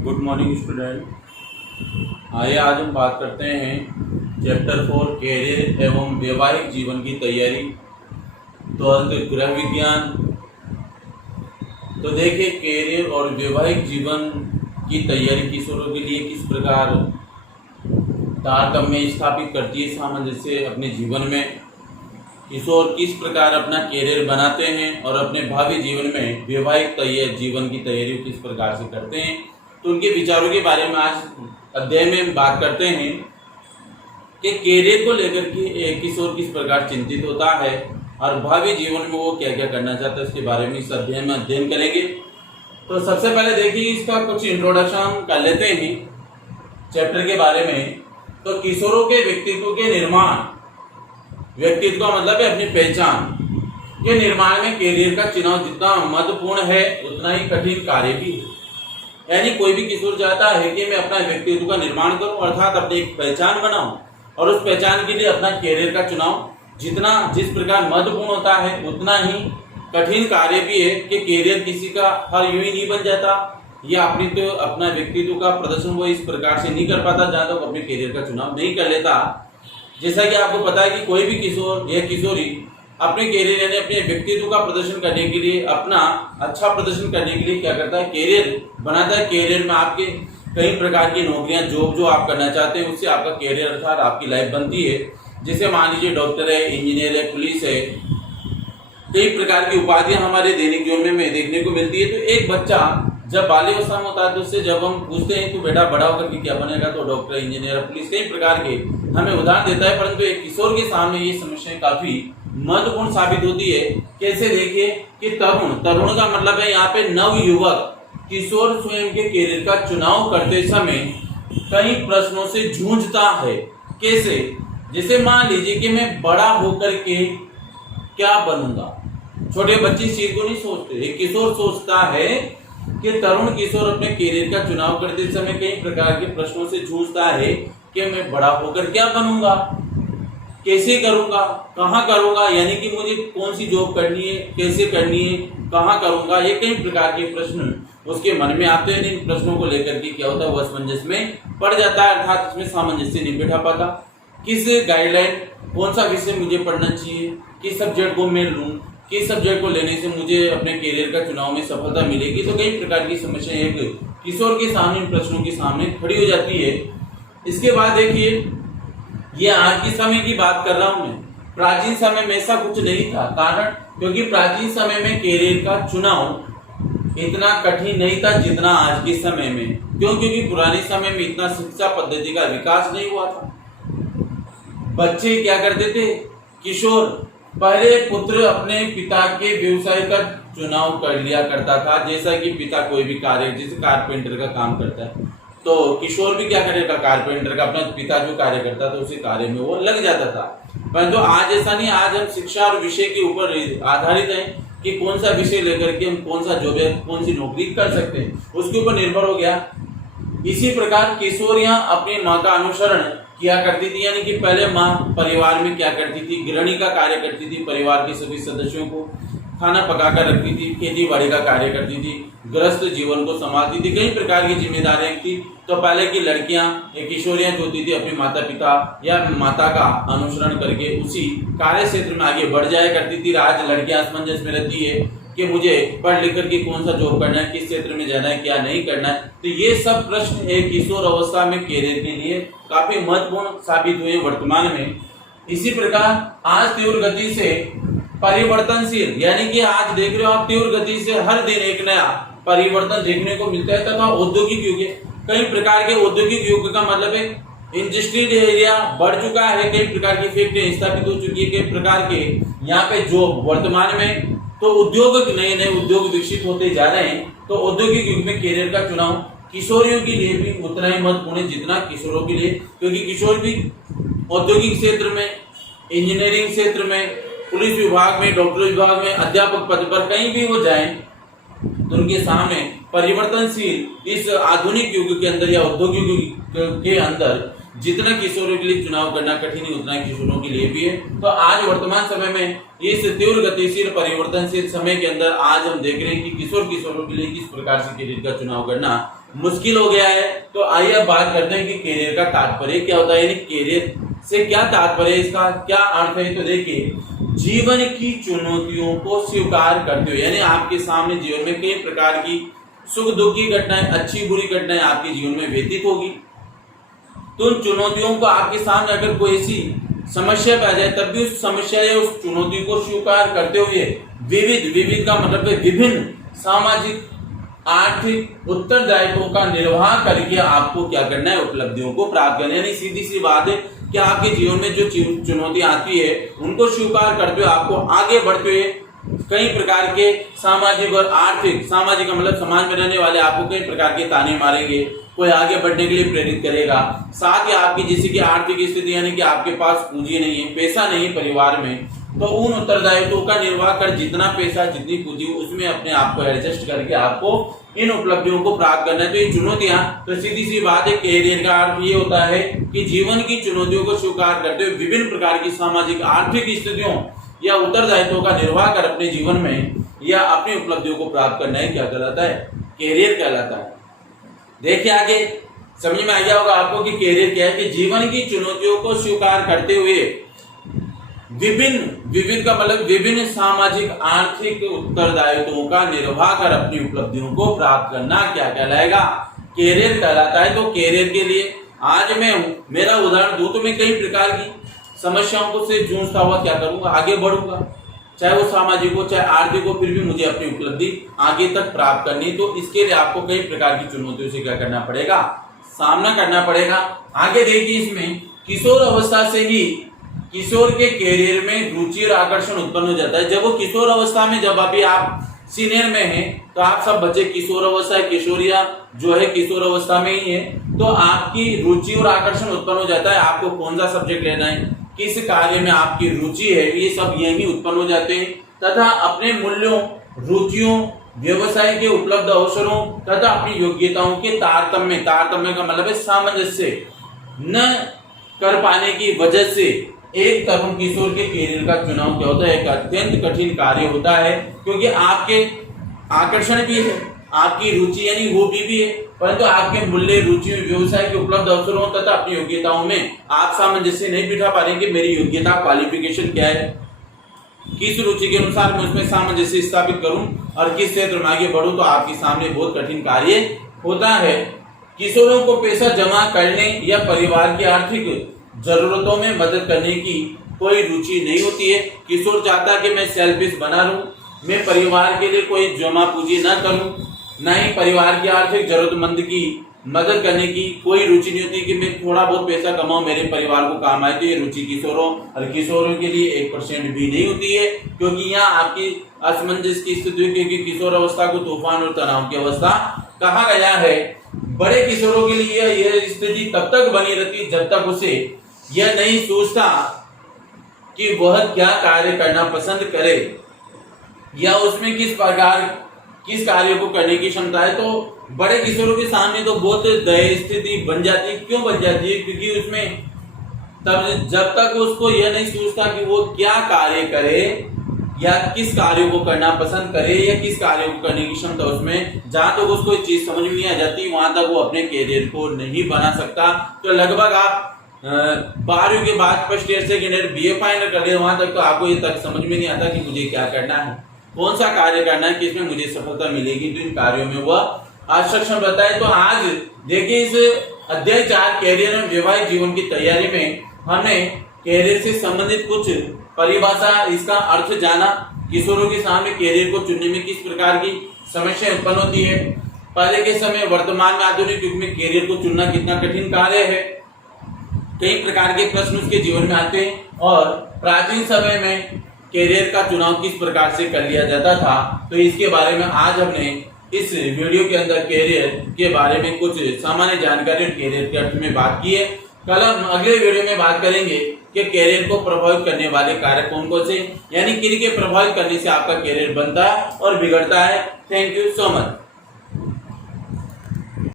Good morning student. आइए आज हम बात करते हैं चैप्टर 4 कैरियर एवं वैवाहिक जीवन की तैयारी, 12th गृह विज्ञान। तो देखिए, कैरियर और वैवाहिक जीवन की तैयारी किशोरों के लिए किस प्रकार तारतम्य स्थापित करती है सामंजस्य अपने जीवन में। किशोर किस प्रकार अपना कैरियर बनाते हैं और अपने भावी जीवन में वैवाहिक जीवन की तैयारी किस प्रकार से करते हैं, तो उनके विचारों के बारे में आज अध्याय में हम बात करते हैं कि कैरियर को लेकर के किशोर किस प्रकार चिंतित होता है और भावी जीवन में वो क्या क्या करना चाहता है, इसके बारे में इस अध्याय में अध्ययन करेंगे। तो सबसे पहले देखिए, इसका कुछ इंट्रोडक्शन कर लेते हैं चैप्टर के बारे में। तो किशोरों के व्यक्तित्व के निर्माण, व्यक्तित्व का मतलब है अपनी पहचान के निर्माण में कैरियर का चुनाव जितना महत्वपूर्ण है उतना ही कठिन कार्य भी है। यानी कोई भी किशोर चाहता है कि मैं अपना व्यक्तित्व का निर्माण करूं, अर्थात अपनी एक पहचान बनाऊं, और उस पहचान के लिए अपना कैरियर का चुनाव जिस प्रकार महत्वपूर्ण होता है उतना ही कठिन कार्य भी है कि कैरियर किसी का हर यूं ही नहीं बन जाता, या अपना व्यक्तित्व का प्रदर्शन वो इस प्रकार से नहीं कर पाता जहां तक अपने कैरियर का चुनाव नहीं कर लेता। जैसा कि आपको पता है कि कोई भी किशोर या किशोरी अपने कैरियर यानी अपने व्यक्तित्व का प्रदर्शन करने के लिए, अपना अच्छा प्रदर्शन करने के लिए क्या करता है, कैरियर बनाता है। कैरियर में आपके कई प्रकार की नौकरियां जो आप करना चाहते हैं उससे आपका कैरियर अर्थात आपकी लाइफ बनती है। जैसे मान लीजिए डॉक्टर है, इंजीनियर है, पुलिस है, कई प्रकार की उपाधियां हमारे दैनिक जीवन में देखने को मिलती है। तो एक बच्चा जब बाल्यावस्था में होता है तो उससे जब हम पूछते हैं तो बेटा बड़ा होकर के क्या बनेगा, तो डॉक्टर, इंजीनियर, पुलिस, कई प्रकार के हमें उदाहरण देता है। परंतु एक किशोर के सामने ये समस्याएं काफी महत्वपूर्ण साबित होती है। कैसे, देखिए कि तरुण का मतलब है यहाँ पे नव युवक। किशोर स्वयं के कैरियर का चुनाव करते समय कई प्रश्नों से जूझता है। कैसे, जैसे मान लीजिए कि मैं बड़ा होकर के क्या बनूंगा। छोटे बच्चे इस चीज को नहीं सोचते, एक किशोर सोचता है कि तरुण किशोर अपने कैरियर का चुनाव करते समय कई प्रकार के प्रश्नों से जूझता है कि मैं बड़ा होकर क्या बनूंगा, कैसे करूंगा, कहां करूंगा, यानी कि मुझे कौन सी जॉब करनी है, कैसे करनी है, कहां करूंगा, ये कई प्रकार के प्रश्न उसके मन में आते हैं। इन प्रश्नों को लेकर के क्या होता है, वो असमंजस में पड़ जाता है, अर्थात इसमें सामंजस्य नहीं बैठा पाता। किस गाइडलाइन, कौन सा विषय मुझे पढ़ना चाहिए, किस सब्जेक्ट को मैं लूं, किस सब्जेक्ट को लेने से मुझे अपने कैरियर का चुनाव में सफलता मिलेगी। तो कई प्रकार की समस्याएं एक किशोर के सामने, इन प्रश्नों के सामने खड़ी हो जाती है। इसके बाद देखिए, ये आज के समय की बात कर रहा हूं मैं, प्राचीन समय में ऐसा कुछ नहीं था। कारण, क्योंकि प्राचीन समय में कैरियर का चुनाव इतना कठिन नहीं था जितना आज के समय में। क्यों? क्योंकि पुराने समय में इतना शिक्षा पद्धति का विकास नहीं हुआ था। बच्चे क्या करते थे, किशोर पहले पुत्र अपने पिता के व्यवसाय का चुनाव कर लिया करता था। जैसा कि पिता कोई भी कार्य, जैसे कारपेंटर का काम करता है तो किशोर भी क्या करेगा, कारपेंटर का, अपना पिता जो कार्य करता था उसी कार्य में वो लग जाता था। परंतु आज ऐसा नहीं, आज हम शिक्षा और विषय के ऊपर आधारित हैं कि कौन सा विषय लेकर के हम कौन सा जॉब या कौन सी नौकरी कर सकते हैं, उसके ऊपर निर्भर हो गया। इसी प्रकार किशोरियां अपनी माँ का अनुसरण किया करती थी, यानी कि पहले माँ परिवार में क्या करती थी, गृहिणी का कार्य करती थी, परिवार के सभी सदस्यों को खाना पकाकर रखती थी, खेती बाड़ी का कार्य करती थी, गृहस्थ जीवन को संभालती थी, कई प्रकार की जिम्मेदारियां थी। तो पहले की लड़कियां या किशोरियां जो होती थी अपने माता पिता या माता का अनुसरण करके उसी कार्य क्षेत्र में आगे बढ़ जाया करती थी। आज लड़कियां असमंजस में रहती है कि मुझे पढ़ लिख करके कौन सा जॉब करना है, किस क्षेत्र में जाना है, क्या नहीं करना है। तो ये सब प्रश्न एक किशोर अवस्था में कैरियर के लिए काफी महत्वपूर्ण साबित हुए वर्तमान में। इसी प्रकार आज तीव्र गति से परिवर्तनशील, यानी कि आज देख रहे हो आप, तीव्र गति से हर दिन एक नया परिवर्तन देखने को मिलता है। तथा औद्योगिक युग, कई प्रकार के औद्योगिक युग का मतलब है इंडस्ट्रियल एरिया बढ़ चुका है, कई प्रकार की फैक्ट्री स्थापित हो चुकी है, कई प्रकार के यहाँ पे जॉब वर्तमान में, तो उद्योग, नए नए उद्योग विकसित होते जा रहे हैं। तो औद्योगिक युग में कैरियर का चुनाव किशोरियों के लिए भी उतना ही महत्वपूर्ण है जितना किशोरों के लिए, क्योंकि किशोर भी औद्योगिक क्षेत्र में, इंजीनियरिंग क्षेत्र में, पुलिस विभाग में, डॉक्टर विभाग में, अध्यापक पद पर कहीं भी वो जाएं तो उनके सामने परिवर्तनशील इस आधुनिक युग के अंदर या औद्योगिक युग के अंदर जितना किशोरों के लिए चुनाव करना कठिन है उतना किशोरों के लिए भी है। तो आज वर्तमान समय में इस तीव्र गतिशील परिवर्तनशील समय के अंदर आज हम देख रहे हैं कि किशोरों के लिए किस प्रकार से करियर का चुनाव करना मुश्किल हो गया है। तो आइए अब बात करते हैं कि करियर का तात्पर्य क्या होता है, यानी करियर से क्या तात्पर्य है, इसका क्या अर्थ है। तो देखिए, जीवन की चुनौतियों को स्वीकार करते हुए, यानी आपके सामने जीवन में कई प्रकार की सुख दुख की घटनाएं, अच्छी बुरी घटनाएं आपके जीवन में व्यतीत होगी। तो उन चुनौतियों को आपके सामने अगर कोई ऐसी समस्या आ जाए तब भी उस समस्या या उस चुनौती को स्वीकार करते हुए विविध का मतलब है विभिन्न सामाजिक आर्थिक उत्तरदायित्वों का निर्वाह करके आपको क्या करना है, उपलब्धियों को प्राप्त करना है। यानी सीधी सी बात है कि आपके जीवन में जो चुनौती आती है उनको स्वीकार करते हुए आपको आगे बढ़ते हुए कई प्रकार के सामाजिक और आर्थिक, सामाजिक का मतलब समाज में रहने वाले आपको कई प्रकार के ताने मारेंगे, कोई आगे बढ़ने के लिए प्रेरित करेगा। साथ ही आपकी जैसे कि आर्थिक स्थिति यानी कि आपके पास पूंजी नहीं है, पैसा नहीं है परिवार में, तो उन उत्तरदायित्वों का निर्वाह कर जितना पैसा जितनी पूंजी उसमें अपने आप को एडजस्ट करके आपको इन उपलब्धियों को प्राप्त करना है। तो ये चुनौतियां, तो सीधी सी बात है कैरियर का अर्थ ये होता है कि जीवन की चुनौतियों को स्वीकार करते हुए विभिन्न प्रकार की सामाजिक आर्थिक स्थितियों या उत्तरदायित्वों का निर्वाह कर अपने जीवन में या अपनी उपलब्धियों को प्राप्त करना है क्या कहलाता है, कैरियर कहलाता है। देखिए आगे समझ में आ गया होगा आपको कि कैरियर क्या है, कि जीवन की चुनौतियों को स्वीकार करते हुए विभिन्न का मतलब विभिन्न सामाजिक आर्थिक उत्तरदायित्वों का निर्वाह कर अपनी उपलब्धियों को प्राप्त करना क्या कहलाएगा, कैरियर कहलाता है। तो कैरियर के लिए आज मैं मेरा उदाहरण दूं तो मैं कई प्रकार की समस्याओं को से जूझता हुआ क्या करूंगा, आगे बढ़ूंगा, चाहे वो सामाजिक हो चाहे आर्थिक हो, फिर भी मुझे अपनी उपलब्धि आगे तक प्राप्त करनी। तो इसके लिए आपको कई प्रकार की चुनौतियों से क्या करना पड़ेगा, सामना करना पड़ेगा। आगे देखिए, इसमें किशोर अवस्था से ही किशोर के कैरियर में रुचि और आकर्षण उत्पन्न हो जाता है। जब वो किशोर अवस्था में, जब अभी आप सीनियर में हैं, तो आप सब बच्चे किशोर अवस्था, किशोरिया जो है किशोर अवस्था में ही है, तो आपकी रुचि और आकर्षण उत्पन्न हो जाता है। आपको कौन सा सब्जेक्ट लेना है, किस कार्य में आपकी रुचि है, ये सब यही उत्पन्न हो जाते हैं। तथा अपने मूल्यों, रुचियों, व्यवसाय के उपलब्ध अवसरों तथा अपनी योग्यताओं के तारतम्य का मतलब है सामंजस्य न कर पाने की वजह से एक तरुण किशोर के कैरियर का चुनाव क्या होता है, एक अत्यंत कठिन कार्य होता है। क्योंकि आपके आकर्षण भी है, आपकी रुचि यानी वो भी है, परंतु आपके मूल्य, रुचि, व्यवसाय के उपलब्ध अवसरों तथा अपनी योग्यताओं में आप सामंजस्य नहीं बिठा पा रहे कि मेरी योग्यता, क्वालिफिकेशन क्या है, किस रुचि के अनुसार मैं उसमें सामंजस्य स्थापित करूं और किस क्षेत्र में आगे बढ़ूं, तो आपके सामने बहुत कठिन कार्य होता है। किशोरों को पैसा जमा करने या परिवार की आर्थिक जरूरतों में मदद करने की कोई रुचि नहीं होती है। किशोर चाहता है कि मैं सेल्फिश बना रहूं, मैं परिवार के लिए कोई जमा पूंजी न करूं, न ही परिवार की आर्थिक जरूरतमंद की मदद करने की कोई रुचि नहीं होती कि मैं थोड़ा बहुत पैसा कमाऊं, मेरे परिवार को काम आए। तो ये रुचि किशोरों और किशोरों के लिए 1% भी नहीं होती है, क्योंकि यहाँ आपकी असमंजस की स्थिति, क्योंकि किशोर अवस्था को तूफान और तनाव की अवस्था कहा गया है। बड़े किशोरों के लिए यह स्थिति तब तक बनी रहती जब तक उसे यह नहीं सोचता कि वह क्या कार्य करना पसंद करे या उसमें किस कार्य को करने की क्षमता है। तो बड़े किशोरों के सामने तो बहुत दयनीय स्थिति बन जाती है। क्यों बन जाती है, क्योंकि उसमें तब जब तक उसको यह नहीं सोचता कि वो क्या कार्य करे या किस कार्य को करना पसंद करे या किस कार्य को करने की क्षमता उसमें, जहां तक उसको एक चीज समझ में नहीं आ जाती वहां तक वो अपने कैरियर को नहीं बना सकता। तो लगभग आप 12वीं के बाद फर्स्ट ईयर से BA फाइनल कर ले, वहां तक तो आपको ये तक समझ में नहीं आता कि मुझे क्या करना है, कौन सा कार्य करना है, किसमें मुझे सफलता मिलेगी। तो इन कार्यों में वह असक्षम रहता है। तो आज देखिए इस अध्याय 4 कैरियर एवं वैवाहिक जीवन की तैयारी में हमने कैरियर से संबंधित कुछ परिभाषा, इसका अर्थ जाना, किशोरों के सामने कैरियर को चुनने में किस प्रकार की समस्या उत्पन्न होती है, पहले के समय, वर्तमान में, आधुनिक युग में कैरियर को चुनना कितना कठिन कार्य है, कई प्रकार के प्रश्न उसके जीवन में आते हैं, और प्राचीन समय में कैरियर का चुनाव किस प्रकार से कर लिया जाता था। तो इसके बारे में आज हमने इस वीडियो के अंदर कैरियर के बारे में कुछ सामान्य जानकारी और कैरियर के अर्थ में बात की है। कल हम अगले वीडियो में बात करेंगे कि कैरियर को प्रभावित करने वाले कारक कौन कौन से, यानी किन के प्रभावित करने से आपका कैरियर बनता है और बिगड़ता है। Thank you so much.